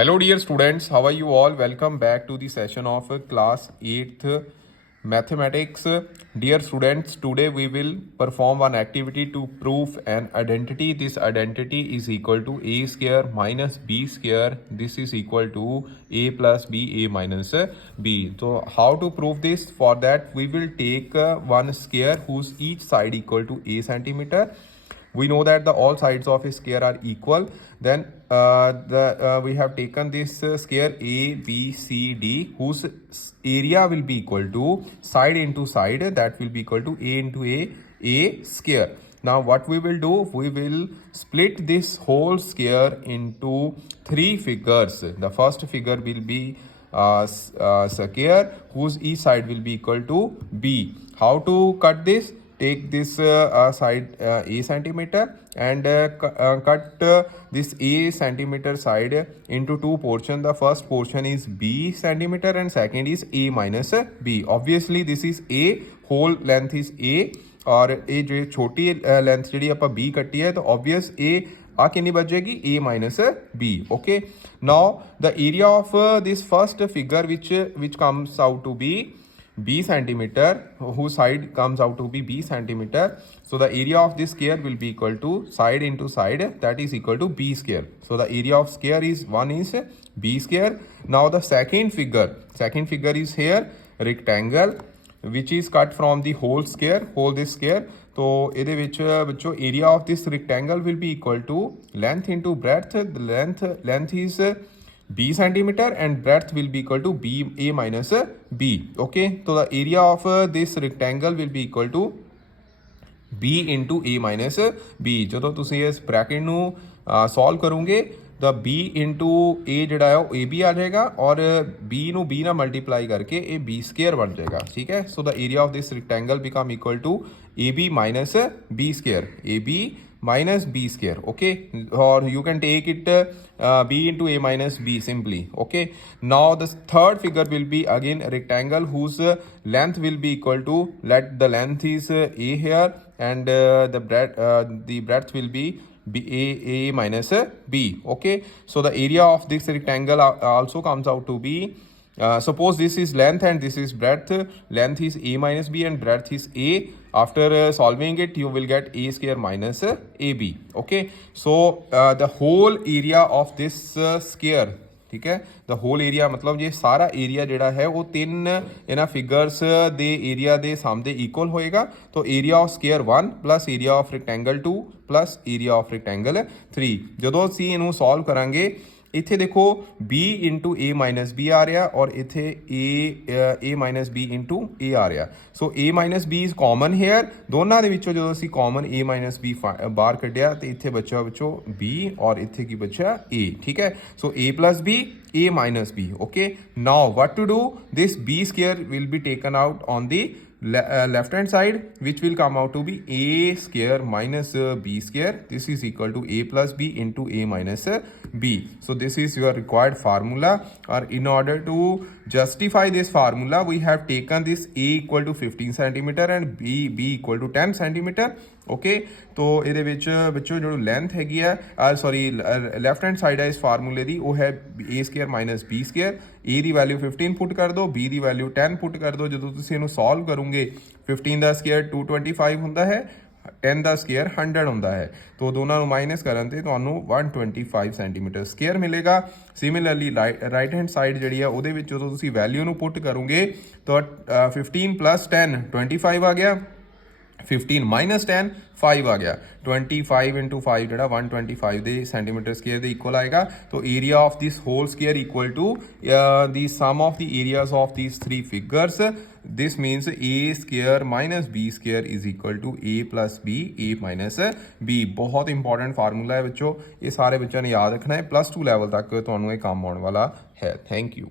Hello dear students, how are you all? Welcome back to the session of class 8th mathematics. Dear students, today we will perform one activity to prove an identity. This identity is equal to a square minus b square. This is equal to a plus b, a minus b. So how to prove this? For that we will take one square whose each side equal to a centimeter. We know that the all sides of a square are equal. Then we have taken this square a b c d whose area will be equal to side into side, that will be equal to a into a square. Now what we will do, we will split this whole square into three figures. The first figure will be square whose each side will be equal to b. How to cut this? Take this side a centimeter and cut this a centimeter side into two portions. The first portion is b centimeter and second is a minus b. Obviously this is a, whole length is a, और ये जो छोटी length जी आप b कट्टी है तो obvious a आ कितनी बच जाएगी a minus b. Okay, now the area of this first figure which comes out to be b centimeter, whose side comes out to be b centimeter. So the area of this square will be equal to side into side, that is equal to b square. So the area of square is one is b square. Now the second figure is here rectangle which is cut from the whole this square. तो ਇਹਦੇ ਵਿੱਚ ਬੱਚੋ area of this rectangle will be equal to length into breadth. The length is b centimeter and breadth will be equal to b a minus b. Okay, so the area of this rectangle will be equal to b into a minus b. ਜਦੋਂ ਤੁਸੀਂ ਇਸ bracket ਨੂੰ solve ਕਰੋਗੇ ਤਾਂ b into a ਜਿਹੜਾ ਹੈ ਉਹ ab ਆ ਜਾਏਗਾ ਔਰ b ਨੂੰ b ਨਾਲ ਮਲਟੀਪਲਾਈ ਕਰਕੇ ਇਹ b ਸਕੁਅਰ ਬਣ ਜਾਏਗਾ. ਠੀਕ ਹੈ, ਸੋ the area of this rectangle become equal to ab minus b square, ab minus b square. Okay, or you can take it b into a minus b simply. Okay, now the third figure will be again a rectangle whose length will be equal to, let the length is a here and the breadth will be a minus b. Okay, so the area of this rectangle also comes out to be suppose this is length and this is breadth. Length is a minus b and breadth is a. After solving it you will get a square minus ab. Okay, so the whole area of this square, ठीक है, the whole area मतलब ये सारा area ਜਿਹੜਾ ਹੈ ਉਹ ਤਿੰਨ ਇਹਨਾਂ ਫਿਗਰਸ ਦੇ ਏਰੀਆ ਦੇ ਸਾਹਮਣੇ ਇਕੁਅਲ ਹੋਏਗਾ. तो area of square 1 plus area of rectangle 2 plus area of rectangle 3. ਜਦੋਂ ਅਸੀਂ ਇਹਨੂੰ ਸੋਲਵ ਕਰਾਂਗੇ ਇੱਥੇ ਦੇਖੋ b into a minus b ਆ ਰਿਹਾ ਔਰ ਇੱਥੇ a minus b into a ਆ ਰਿਹਾ. ਸੋ a minus b is common here. ਦੋਨਾਂ ਦੇ ਵਿੱਚੋਂ ਜਦੋਂ ਅਸੀਂ common a minus b ਬਾਹਰ ਕੱਢਿਆ ਤੇ ਇੱਥੇ ਬਚਿਆ ਵਿੱਚੋਂ b ਔਰ ਇੱਥੇ ਕੀ ਬਚਿਆ a. ਠੀਕ ਹੈ, ਸੋ a plus b, a minus b. Okay, now what to do? This b square will be taken out on the left hand side, which will come out to be a square minus b square. This is equal to a plus b into a minus b. So this is your required formula, or in order to justify this formula we have taken this a equal to 15 centimeter and b equal to 10 centimeter. Okay, तो ਇਹਦੇ ਵਿੱਚ ਬੱਚੋ ਜੋ length ਹੈਗੀ ਆ sorry left hand side ਹੈ ਇਸ ਫਾਰਮੂਲੇ ਦੀ ਉਹ ਹੈ a square minus b square. a the value 15 ਪੁੱਟ ਕਰ ਦਿਓ, b ਦੀ ਵੈਲਿਊ 10 ਪੁੱਟ ਕਰ ਦਿਓ. ਜਦੋਂ ਤੁਸੀਂ ਇਹਨੂੰ ਸੋਲਵ ਕਰੋਗੇ 15 ਦਾ ਸਕੁਅਰ 225 ਹੁੰਦਾ ਹੈ, 10 ਦਾ ਸਕੁਅਰ 100 ਹੁੰਦਾ ਹੈ. तो दोनों ਨੂੰ ਮਾਈਨਸ ਕਰਨ ਤੇ ਤੁਹਾਨੂੰ 125 ਸੈਂਟੀਮੀਟਰ ਸਕੁਅਰ ਮਿਲੇਗਾ. ਸਿਮਿਲਰਲੀ ਰਾਈਟ ਹੈਂਡ ਸਾਈਡ ਜਿਹੜੀ ਆ ਉਹਦੇ ਵਿੱਚ ਜਦੋਂ ਤੁਸੀਂ ਵੈਲਿਊ ਨੂੰ ਪੁੱਟ ਕਰੋਗੇ ਤਾਂ 15 plus 10 25 ਆ ਗਿਆ, 15 minus 10 5 आ गया. 25 into 5 ਜਿਹੜਾ 125 ਦੇ ਸੈਂਟੀਮੀਟਰ ਸਕੁਅਰ ਦੇ ਇਕੁਅਲ ਆਏਗਾ. तो area of this whole square equal to the sum of the areas of these three figures. This means a square minus b square is equal to a plus b, a minus b. ਬਹੁਤ important formula ਹੈ ਬੱਚੋ, ਇਹ ਸਾਰੇ ਬੱਚਿਆਂ ਨੇ ਯਾਦ ਰੱਖਣਾ ਹੈ. +2 ਲੈਵਲ ਤੱਕ ਤੁਹਾਨੂੰ ਇਹ ਕੰਮ ਆਉਣ ਵਾਲਾ ਹੈ. Thank you.